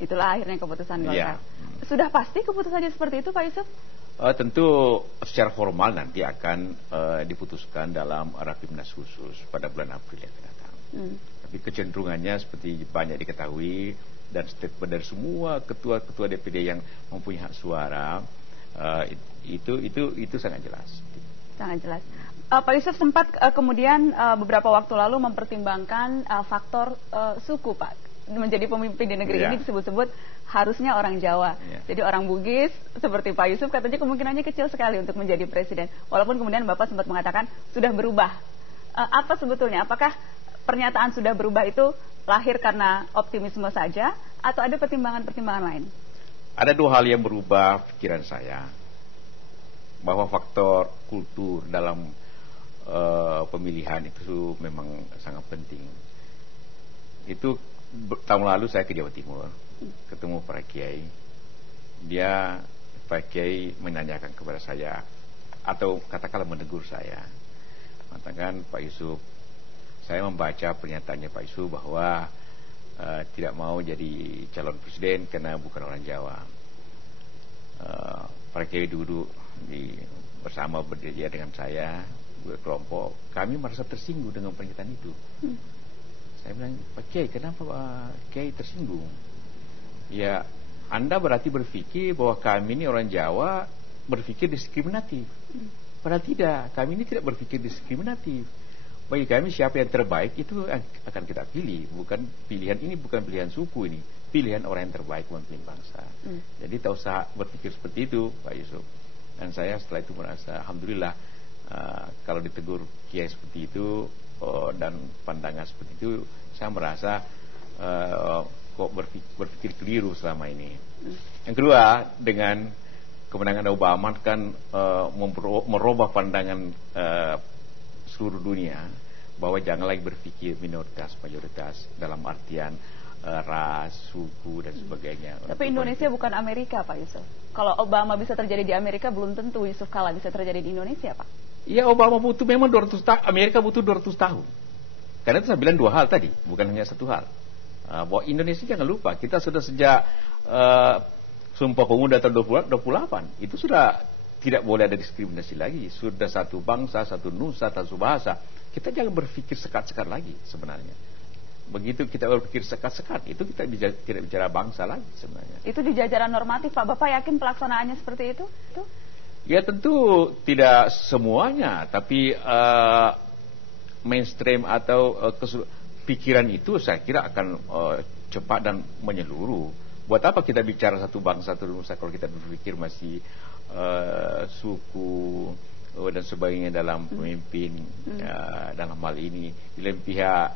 Itulah akhirnya keputusan Iya. Golkar. Sudah pasti keputusannya seperti itu, Pak Yusuf? Tentu secara formal nanti akan diputuskan dalam Rapimnas khusus pada bulan April yang akan datang. Tapi kecenderungannya seperti banyak diketahui dan statement dari semua ketua-ketua DPD yang mempunyai hak suara itu sangat jelas. Sangat jelas. Pak Yusuf sempat kemudian beberapa waktu lalu mempertimbangkan faktor suku, Pak. Menjadi pemimpin di negeri ini disebut-sebut harusnya orang Jawa. Jadi orang Bugis seperti Pak Yusuf katanya kemungkinannya kecil sekali untuk menjadi presiden. Walaupun kemudian Bapak sempat mengatakan sudah berubah. Apa sebetulnya? Apakah pernyataan sudah berubah itu lahir karena optimisme saja atau ada pertimbangan-pertimbangan lain? Ada dua hal yang berubah pikiran saya. Bahwa faktor kultur dalam pemilihan itu memang sangat penting. Itu tahun lalu saya ke Jawa Timur, ketemu para kiai. Pak Kiai menanyakan kepada saya, atau katakanlah menegur saya, mengatakan, Pak Yusuf, saya membaca pernyataannya Pak Yusuf bahwa tidak mau jadi calon presiden karena bukan orang Jawa. Para kiai duduk bersama berdiri dengan saya, berkelompok. Kami merasa tersinggung dengan pernyataan itu. Saya bilang, Pak Kiai, kenapa Pak Kiai tersinggung? Ya, Anda berarti berpikir bahwa kami ini orang Jawa berpikir diskriminatif. Padahal tidak, kami ini tidak berpikir diskriminatif. Bagi kami siapa yang terbaik itu akan kita pilih. Bukan pilihan ini, bukan pilihan suku ini, pilihan orang yang terbaik memimpin bangsa. Jadi tak usah berpikir seperti itu, Pak Yusuf. Dan saya setelah itu merasa, alhamdulillah, kalau ditegur Kiai seperti itu dan pandangan seperti itu, saya merasa kok berpikir keliru selama ini. Yang kedua, dengan kemenangan Obama kan merubah pandangan seluruh dunia bahwa jangan lagi berpikir minoritas mayoritas dalam artian ras, suku dan sebagainya. Tapi Indonesia bukan Amerika, Pak Yusuf. Kalau Obama bisa terjadi di Amerika, belum tentu Yusuf Kala bisa terjadi di Indonesia, Pak. Iya, Obama butuh memang 200 tahun, Amerika butuh 200 tahun. Karena itu saya bilang dua hal tadi, bukan hanya satu hal. Bahwa Indonesia jangan lupa, kita sudah sejak Sumpah Pemuda tahun 28, itu sudah tidak boleh ada diskriminasi lagi. Sudah satu bangsa, satu nusa, satu bahasa. Kita jangan berpikir sekat-sekat lagi sebenarnya. Begitu kita berpikir sekat-sekat, itu kita tidak bicara bangsa lagi sebenarnya. Itu di jajaran normatif, Pak. Bapak yakin pelaksanaannya seperti itu? Ya tentu tidak semuanya, tapi mainstream atau pikiran itu saya kira akan cepat dan menyeluruh. Buat apa kita bicara satu bangsa, satu nusa kalau kita berpikir masih suku dan sebagainya dalam pemimpin dalam hal ini. Di lain pihak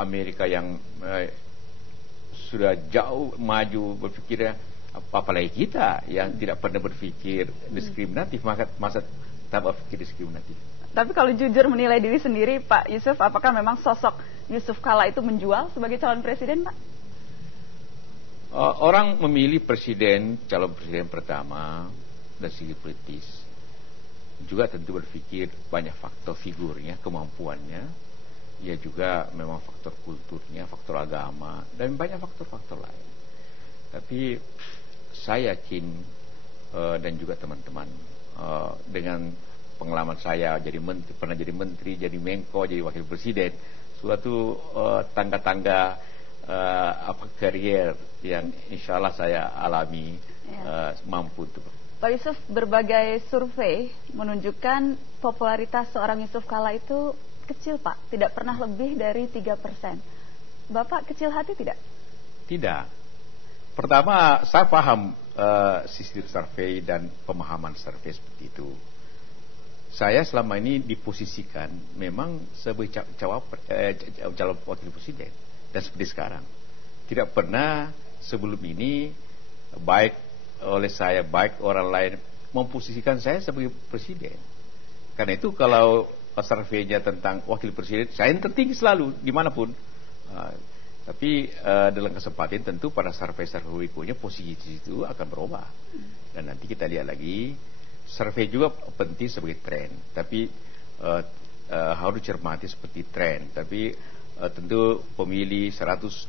Amerika yang sudah jauh maju berpikirnya, apalagi kita yang tidak pernah berpikir diskriminatif, masa tak berpikir diskriminatif. Tapi kalau jujur menilai diri sendiri, Pak Yusuf, apakah memang sosok Yusuf Kala itu menjual sebagai calon presiden, Pak? Orang memilih calon presiden pertama dari segi politis juga tentu berpikir banyak faktor figurnya, kemampuannya, ya juga memang faktor kulturnya, faktor agama, dan banyak faktor-faktor lain. Tapi saya yakin dan juga teman-teman dengan pengalaman saya pernah jadi menteri, jadi Menko, jadi wakil presiden, suatu tangga-tangga karier yang insya Allah saya alami mampu itu. Pak Yusuf, berbagai survei menunjukkan popularitas seorang Yusuf Kala itu kecil, Pak. Tidak pernah lebih dari 3%. Bapak kecil hati tidak? Tidak. Pertama, saya paham sistem survei dan pemahaman survei seperti itu. Saya selama ini diposisikan memang sebagai calon wakil presiden. Dan seperti sekarang, tidak pernah sebelum ini baik oleh saya, baik orang lain memposisikan saya sebagai presiden. Karena itu kalau surveinya tentang wakil presiden, saya yang tertinggi selalu dimanapun. Tapi dalam kesempatan tentu pada survei-survei berikutnya posisi itu akan berubah. Dan nanti kita lihat lagi, survei juga penting sebagai tren. Tapi harus cermati seperti tren. Tapi tentu pemilih 170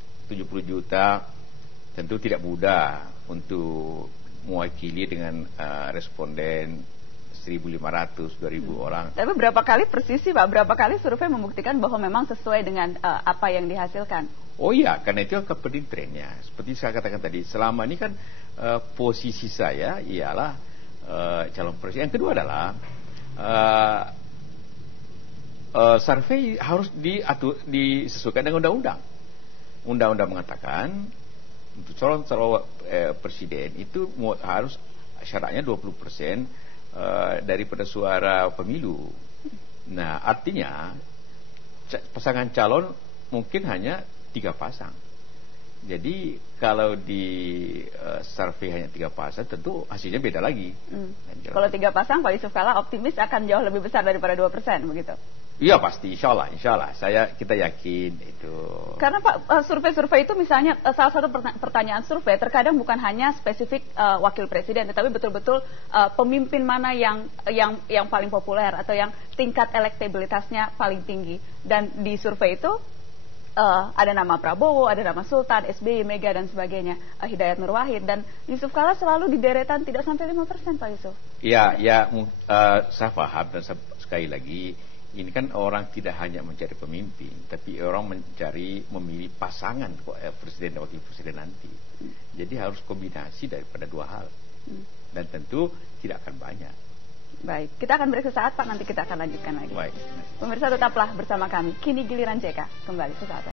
juta tentu tidak mudah untuk mewakili dengan responden 1.500, 2.000 orang. Tapi berapa kali persis sih Pak, berapa kali survei membuktikan bahwa memang sesuai dengan apa yang dihasilkan? Oh iya, karena itu kepenting trennya. Seperti saya katakan tadi, selama ini kan posisi saya ialah calon presiden. Yang kedua adalah survei harus disesuaikan dengan undang-undang. Undang-undang mengatakan untuk calon presiden itu harus syaratnya 20% daripada suara pemilu. Nah, artinya pasangan calon mungkin hanya 3 pasang. Jadi kalau di survei hanya 3 pasang, tentu hasilnya beda lagi. Kalau 3 pasang, Pak Yusuf Kalla optimis akan jauh lebih besar daripada 2%, begitu? Iya pasti, insya Allah. Kita yakin itu. Karena Pak, survei-survei itu misalnya salah satu pertanyaan survei terkadang bukan hanya spesifik wakil presiden, tetapi betul-betul pemimpin mana yang paling populer atau yang tingkat elektabilitasnya paling tinggi. Dan di survei itu ada nama Prabowo, ada nama Sultan, SBY, Mega dan sebagainya, Hidayat Nur Wahid, dan Yusuf Kalla selalu di deretan tidak sampai 5%, Pak Yusuf. Ya, saya paham, dan sekali lagi ini kan orang tidak hanya mencari pemimpin, tapi orang memilih pasangan presiden dan wakil presiden nanti. Jadi harus kombinasi daripada 2 hal. Dan tentu tidak akan banyak. Baik, kita akan break sesaat Pak, nanti kita akan lanjutkan lagi. Baik. Pemirsa tetaplah bersama kami. Kini giliran JK, kembali sesaat.